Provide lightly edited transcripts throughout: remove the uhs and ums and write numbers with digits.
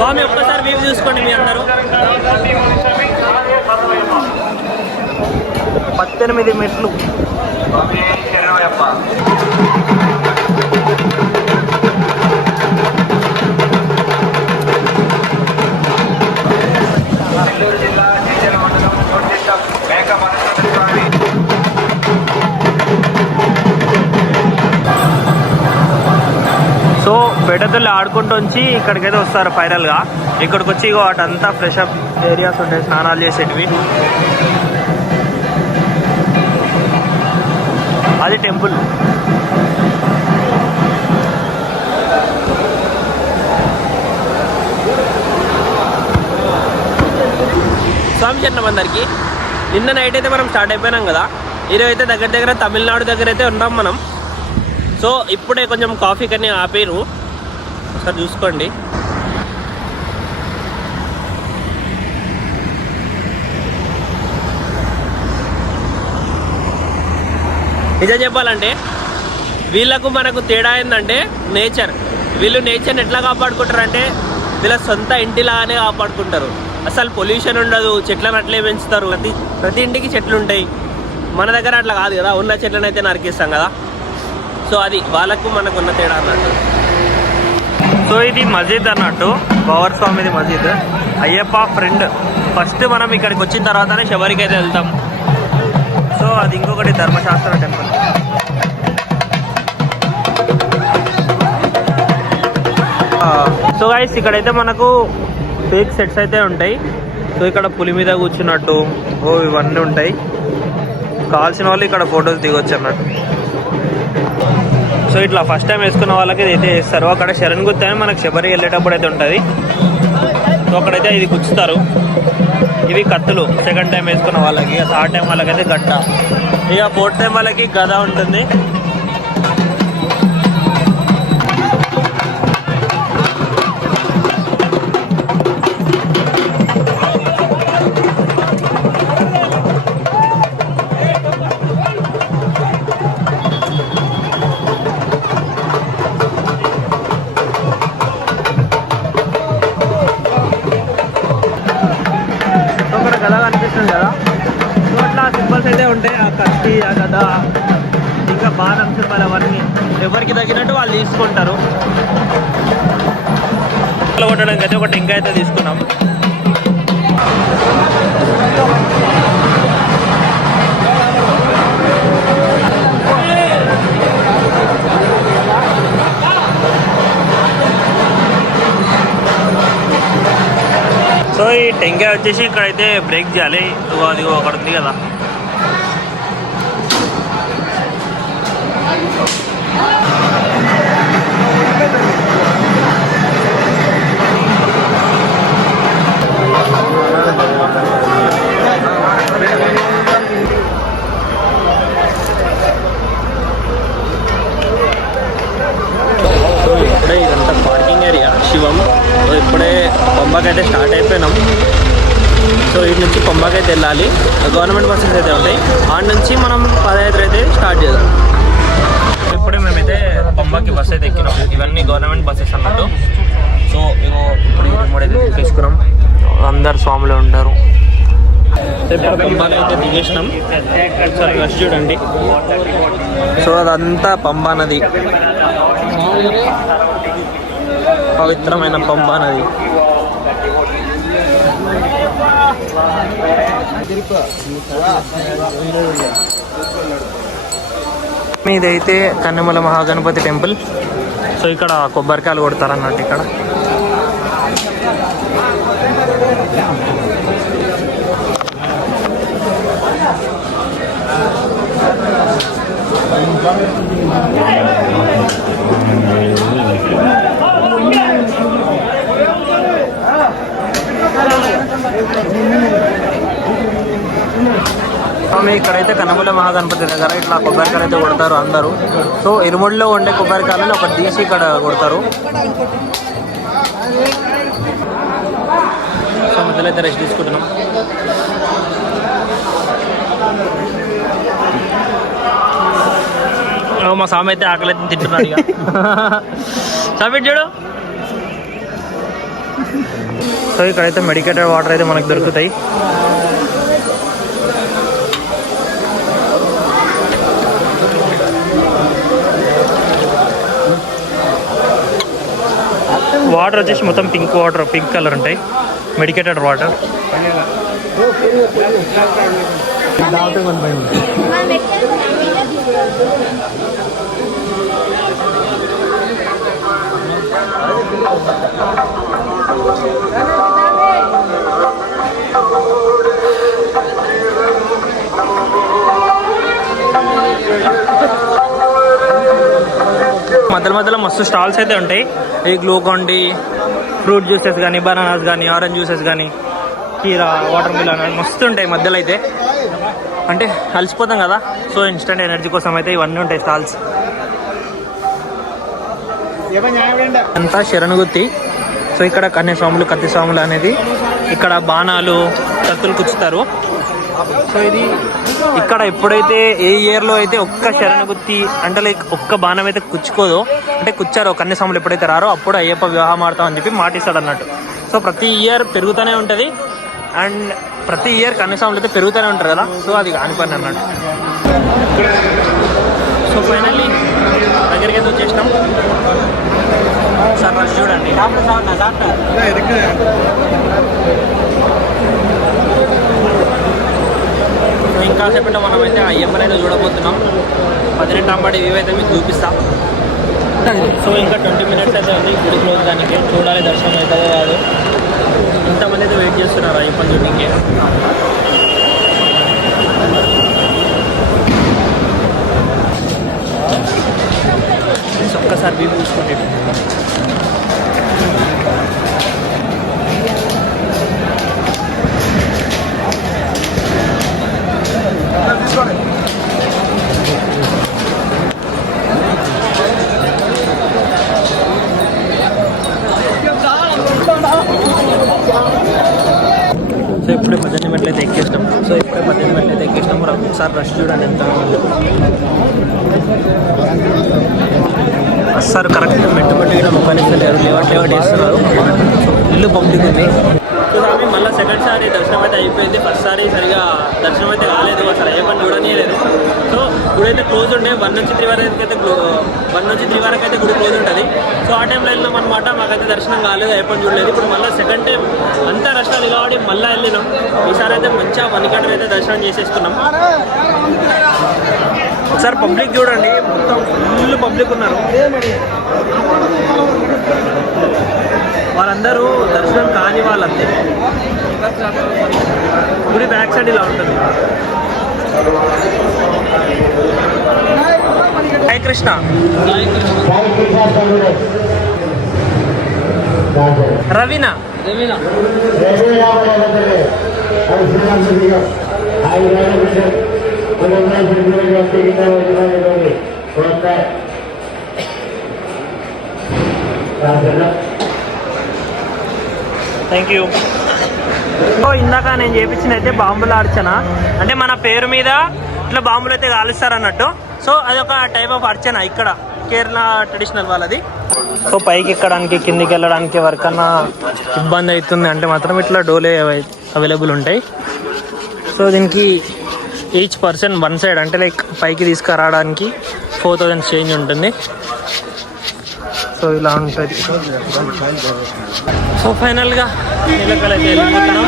స్వామి ఒక్కసారి వ్యూ చూసుకోండి మీ అందరూ. 18 మెట్లు. సో పెడతల్లి ఆడుకుంటూ వచ్చి ఇక్కడికైతే వస్తారు ఫైనల్గా. ఇక్కడికి వచ్చి వాటంతా ఫ్రెష్ అప్ ఏరియాస్ ఉంటాయి, స్నానాలు చేసేటివి. అది టెంపుల్. స్వామి చెట్లం అందరికి. నిన్న నైట్ అయితే మనం స్టార్ట్ అయిపోయినాం కదా. ఈరోజు అయితే దగ్గర దగ్గర తమిళనాడు దగ్గర అయితే ఉన్నాం మనం. సో ఇప్పుడే కొంచెం కాఫీ కన్నీ ఆపేరు, ఒకసారి చూసుకోండి. నిజం చెప్పాలంటే వీళ్ళకు మనకు తేడా ఏంటంటే నేచర్. వీళ్ళు నేచర్ని ఎట్లా కాపాడుకుంటారు అంటే వీళ్ళ సొంత ఇంటిలాగానే కాపాడుకుంటారు. అసలు పొల్యూషన్ ఉండదు, చెట్లను అట్లే పెంచుతారు. ప్రతి ఇంటికి చెట్లు ఉంటాయి. మన దగ్గర అట్లా కాదు కదా, ఉన్న చెట్లను అయితే నరికిస్తాం కదా. సో అది వాళ్ళకు మనకున్న తేడా అన్నట్టు. సో ఇది మస్జిద్ అన్నట్టు, పవర్ స్వామిది మస్జిద్. అయ్యప్ప ఫ్రెండ్. ఫస్ట్ మనం ఇక్కడికి వచ్చిన తర్వాతనే శబరికి అయితే వెళ్తాం. సో అది ఇంకొకటి ధర్మశాస్త్ర టెంపుల్. సో గైస్ ఇక్కడైతే మనకు ఫేక్ సెట్స్ అయితే ఉంటాయి. సో ఇక్కడ పులి మీద కూర్చున్నట్టు ఇవన్నీ ఉంటాయి. కావాల్సిన వాళ్ళు ఇక్కడ ఫొటోస్ దిగొచ్చు అన్నట్టు. సో ఇట్లా ఫస్ట్ టైం వేసుకున్న వాళ్ళకి అయితే వేస్తారు. అక్కడ శరణ్ గుర్తు అని మనకు శబరి వెళ్ళేటప్పుడు అయితే ఉంటుంది. సో అక్కడైతే ఇది గుచ్చుతారు. ఇవి కత్తులు సెకండ్ టైం వేసుకున్న వాళ్ళకి. థర్డ్ టైం వాళ్ళకైతే గట్ట. ఇక ఫోర్త్ టైం వాళ్ళకి గద ఉంటుంది. కదా, సో అట్లా సింబల్స్ అయితే ఉంటాయి. ఆ కత్తి, ఆ గద, ఇంకా బాణం సింబల్, అవన్నీ ఎవరికి తగినట్టు వాళ్ళు తీసుకుంటారు. ఇట్లా కొట్టడానికి అయితే ఒక టెంకాయ అయితే తీసుకున్నాం. సో ఈ టెంకాయ వచ్చేసి ఇక్కడైతే బ్రేక్ చేయాలి. అది ఒకటి ఉంది కదా, సో ఇప్పుడే ఇదంతా పార్కింగ్ ఏరియా శివం. సో ఇప్పుడే పంబాకైతే స్టార్ట్ అయిపోయినాం. సో ఇటు నుంచి పంబాకైతే వెళ్ళాలి. గవర్నమెంట్ బస్సెస్ అయితే ఉంటాయి. ఆడ నుంచి మనం 15 అయితే స్టార్ట్ చేద్దాం. ఇప్పుడే మేమైతే పంబాకి బస్సు అయితే ఎక్కినాం. ఇవన్నీ గవర్నమెంట్ బస్సెస్ అన్నట్టు. సో ఇగో ఇప్పుడు 23 అయితే తీసుకున్నాం. అందరు స్వాములు ఉంటారు. సో ఇప్పుడు పంబాలో అయితే దిగేసినాం. ఒకసారి రష్ చూడండి. సో అదంతా పంబా నది, పవిత్రమైన పంబా నది. ఇదైతే కన్నెమల మహాగణపతి టెంపుల్. సో ఇక్కడ కొబ్బరికాయలు కొడతారన్నట్టు. ఇక్కడ ఇక్కడైతే కన్నమూల మహాగణపతి దగ్గర ఇట్లా కొబ్బరికాయలు అయితే కొడతారు అందరూ. సో ఇరుముడిలో ఉండే కొబ్బరికాయలను ఒక తీసి ఇక్కడ కొడతారు. సో మధ్యలో అయితే రెస్ట్ తీసుకుంటున్నాం. మా స్వామి అయితే ఆకలి అయితే తింటున్నాడు. ఇక స్వామి చూడు సో ఇక్కడైతే మెడికేటెడ్ వాటర్ అయితే మనకు దొరుకుతాయి. వాటర్ వచ్చేసి మొత్తం పింక్ కలర్ ఉంటాయి, మెడికేటెడ్ వాటర్. మధ్యలో మస్తు స్టాల్స్ అయితే ఉంటాయి. ఈ గ్లూకాన్ డి, ఫ్రూట్ జ్యూసెస్ కానీ, బనానాస్ కానీ, ఆరెంజ్ జ్యూసెస్ కానీ, కీరా, వాటర్ మిలన్ మస్తు ఉంటాయి మధ్యలో అయితే. అంటే అలసిపోతాం కదా, సో ఇన్స్టెంట్ ఎనర్జీ కోసం అయితే ఇవన్నీ ఉంటాయి స్టాల్స్. అంతా శరణగుత్తి. సో ఇక్కడ కన్యస్వాములు, కత్తిస్వాములు అనేది ఇక్కడ బాణాలు, కత్తులు కుచ్చుతారు. సో ఇది ఇక్కడ ఎప్పుడైతే ఏ ఇయర్లో అయితే ఒక్క శరణగుత్తి అంటే లైక్ ఒక్క బాణం అయితే కుచ్చుకోదో, అంటే కుచ్చారో కన్యస్వాములు ఎప్పుడైతే రారో అప్పుడు అయ్యప్ప వివాహం ఆడతామని చెప్పి మాటిస్తాడు అన్నట్టు. సో ప్రతి ఇయర్ పెరుగుతూనే ఉంటుంది అండ్ ప్రతి ఇయర్ కన్యస్వాములు అయితే పెరుగుతూనే ఉంటారు కదా, సో అది కాని పని అన్నట్టు. సో ఫైనల్లీ దగ్గరికి అయితే వచ్చేసినాం. సార్ రష్ చూడండి. ఇంకా సేపట్లో మనమైతే అయ్యప్పని అయితే చూడబోతున్నాం. 18 అంబడి వ్యూ అయితే మీకు చూపిస్తాం. సో ఇంకా 20 minutes అయితే ఉంది గుడి క్లోజ్ దానికి. చూడాలి దర్శనం అవుతుందో కాదు. ఇంతమంది అయితే వెయిట్ చేస్తున్నారు అయ్యప్పని చూడడానికి. ఒక్కసారి వ్యూ చూసుకోండి. సో ఇప్పుడే 18 మెట్లు అయితే ఎక్కేసినాం. మరి ఒకసారి రష్ చూడండి ఎంత. సార్ కరెక్ట్ మెట్టు పెట్టుకున్న మొక్కలు లేరు, లేవట్ వేస్తున్నారు. ఇల్లు పబ్లిక్ ఉంది. సో దాన్ని మళ్ళీ సెకండ్ సారి దర్శనం అయితే అయిపోయింది. ఫస్ట్ సారి సరిగా దర్శనం అయితే కాలేదు, అసలు అయ్యప్పని చూడనీయలేదు. సో గుడి అయితే క్లోజ్ ఉండే 1 నుంచి 3 వరకు అయితే 1 నుంచి 3 వరకు అయితే గుడి క్లోజ్ ఉంటుంది. సో ఆ టైంలో వెళ్ళినాం అనమాట. మాకైతే దర్శనం కాలేదు, అయ్యప్పని చూడలేదు. ఇప్పుడు మళ్ళీ సెకండ్ టైం అంతా రష్టాలు కాబట్టి మళ్ళీ వెళ్ళినాం. ఈసారి అయితే మంచిగా 1 గంటలు అయితే దర్శనం చేసేసుకున్నాం. ఒకసారి పబ్లిక్ చూడండి, మొత్తం ఫుల్ పబ్లిక్ ఉన్నారు. వాళ్ళందరూ దర్శనం కాని వాళ్ళంతే. గుడి బ్యాక్ సైడ్ ఇలా ఉంటుంది. High Krishna. Raveena thank you. ఇందాక నేను చేయించిన అయితే బాంబుల అర్చన, అంటే మన పేరు మీద ఇట్లా బాంబులు అయితే కాలుస్తారు అన్నట్టు. సో అదొక టైప్ ఆఫ్ అర్చన ఇక్కడ కేరళ ట్రెడిషనల్ వాళ్ళది. సో పైకి ఎక్కడానికి కిందికి వెళ్ళడానికి ఎవరికన్నా ఇబ్బంది అవుతుంది అంటే మాత్రం ఇట్లా డోలే అవైలబుల్ ఉంటాయి. సో దీనికి ఈచ్ పర్సన్ 1 సైడ్ అంటే లైక్ పైకి తీసుకురావడానికి 4000 చేంజ్ ఉంటుంది. సో ఇలా ఉంటుంది. సో ఫైనల్గా నీలకలైతే వెళ్ళిపోతున్నాం.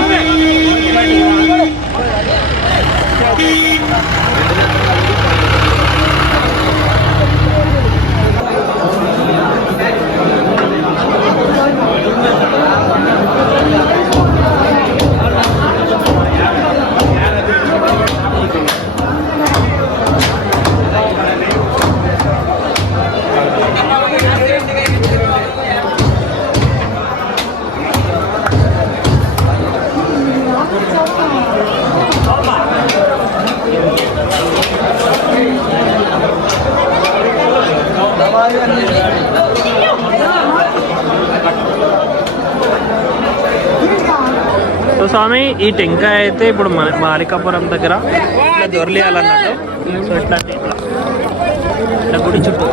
సో స్వామి ఈ టెంకాయ అయితే ఇప్పుడు మాలికాపురం దగ్గర ఇట్లా దొరలేయాలన్నట్టు. సో ఇట్లాంటి ఇట్లా గుడి చుట్టూ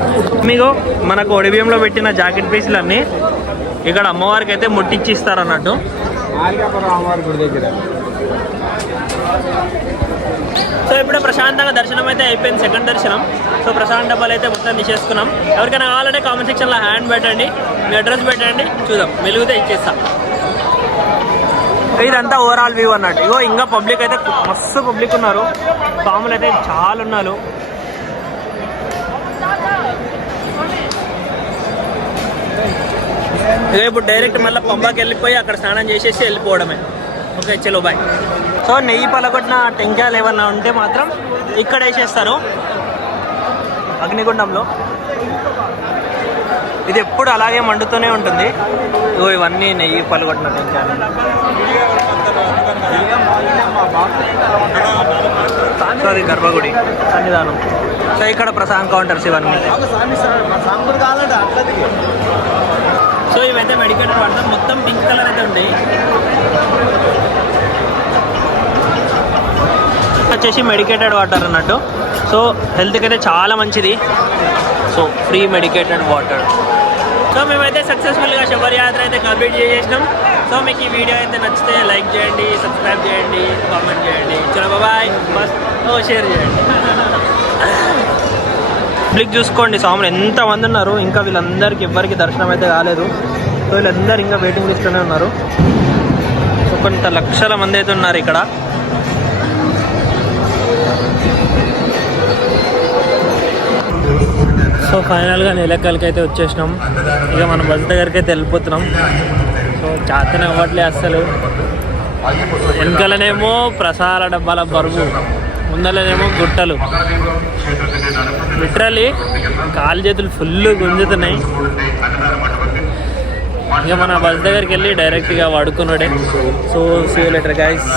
మీకు మనకు ఒడిబియ్యంలో పెట్టిన జాకెట్ పీసులన్నీ ఇక్కడ అమ్మవారికి అయితే ముట్టించి ఇస్తారు అన్నట్టు. అమ్మవారి గుడి దగ్గర. సో ఇప్పుడు ప్రశాంతంగా దర్శనం అయితే అయిపోయింది, సెకండ్ దర్శనం. సో ప్రశాంత్ డబ్బాలు అయితే మొత్తం తీసేసుకున్నాం. ఎవరికైనా కావాలంటే కామెంట్ సెక్షన్లో హ్యాండ్ పెట్టండి, మీ అడ్రస్ పెట్టండి, చూద్దాం మెలుగుతే ఇచ్చేస్తా. ఇదంతా ఓవరాల్ వ్యూ అన్నట్టు. ఇగో ఇంకా పబ్లిక్ అయితే మస్తు పబ్లిక్ ఉన్నారు, స్వాములు అయితే చాలా ఉన్నారు. ఇక ఇప్పుడు డైరెక్ట్ మళ్ళీ పంబాకి వెళ్ళిపోయి అక్కడ స్నానం చేసేసి వెళ్ళిపోవడమే. ఓకే చలో బాయ్. సో నెయ్యి పలగొట్టిన టెంకాయలు ఏమన్నా ఉంటే మాత్రం ఇక్కడ వేసేస్తారు అగ్నిగుండంలో. ఇది ఎప్పుడు అలాగే మండుతూనే ఉంటుంది. ఇగో ఇవన్నీ నెయ్యి పలగొట్టిన టెంకాయలు. సో అది గర్భగుడి సన్నిధానం. సో ఇక్కడ ప్రసాదం కౌంటర్స్ ఇవన్నీ. సో ఇవైతే మెడికేటెడ్ వాటర్, మొత్తం పింక్ కలర్ అయితే ఉంటాయి. వచ్చేసి మెడికేటెడ్ వాటర్ అన్నట్టు. సో హెల్త్కి అయితే చాలా మంచిది. So free medicated water. So మేమైతే సక్సెస్ఫుల్గా శబరియాత్ర అయితే కంప్లీట్ చేసేసినాం. సో మీకు ఈ వీడియో అయితే నచ్చితే లైక్ చేయండి, సబ్స్క్రైబ్ చేయండి, కామెంట్ చేయండి. చలో బాయ్, బస్ షేర్ చేయండి. పబ్లిక్ చూసుకోండి, స్వాములు ఎంతమంది ఉన్నారు. ఇంకా వీళ్ళందరికీ ఎవ్వరికి దర్శనం అయితే కాలేదు. సో వీళ్ళందరూ ఇంకా వెయిటింగ్ లిస్ట్లోనే ఉన్నారు. సో కొంత లక్షల మంది అయితే ఉన్నారు ఇక్కడ. సో ఫైనల్గా నీలక్కలకి అయితే వచ్చేసినాం. ఇక మనం బస్ దగ్గరికి అయితే వెళ్ళిపోతున్నాం. సో చేతనే అవ్వట్లే అస్సలు. వెనకాలనేమో ప్రసాద డబ్బాల బరువు, ముందరనేమో గుట్టలు. లిటరల్లీ కాలు చేతులు ఫుల్ గుంజుతున్నాయి. ఇక మన బస్ దగ్గరికి వెళ్ళి డైరెక్ట్గా పడుకున్నాడే. So see you later guys.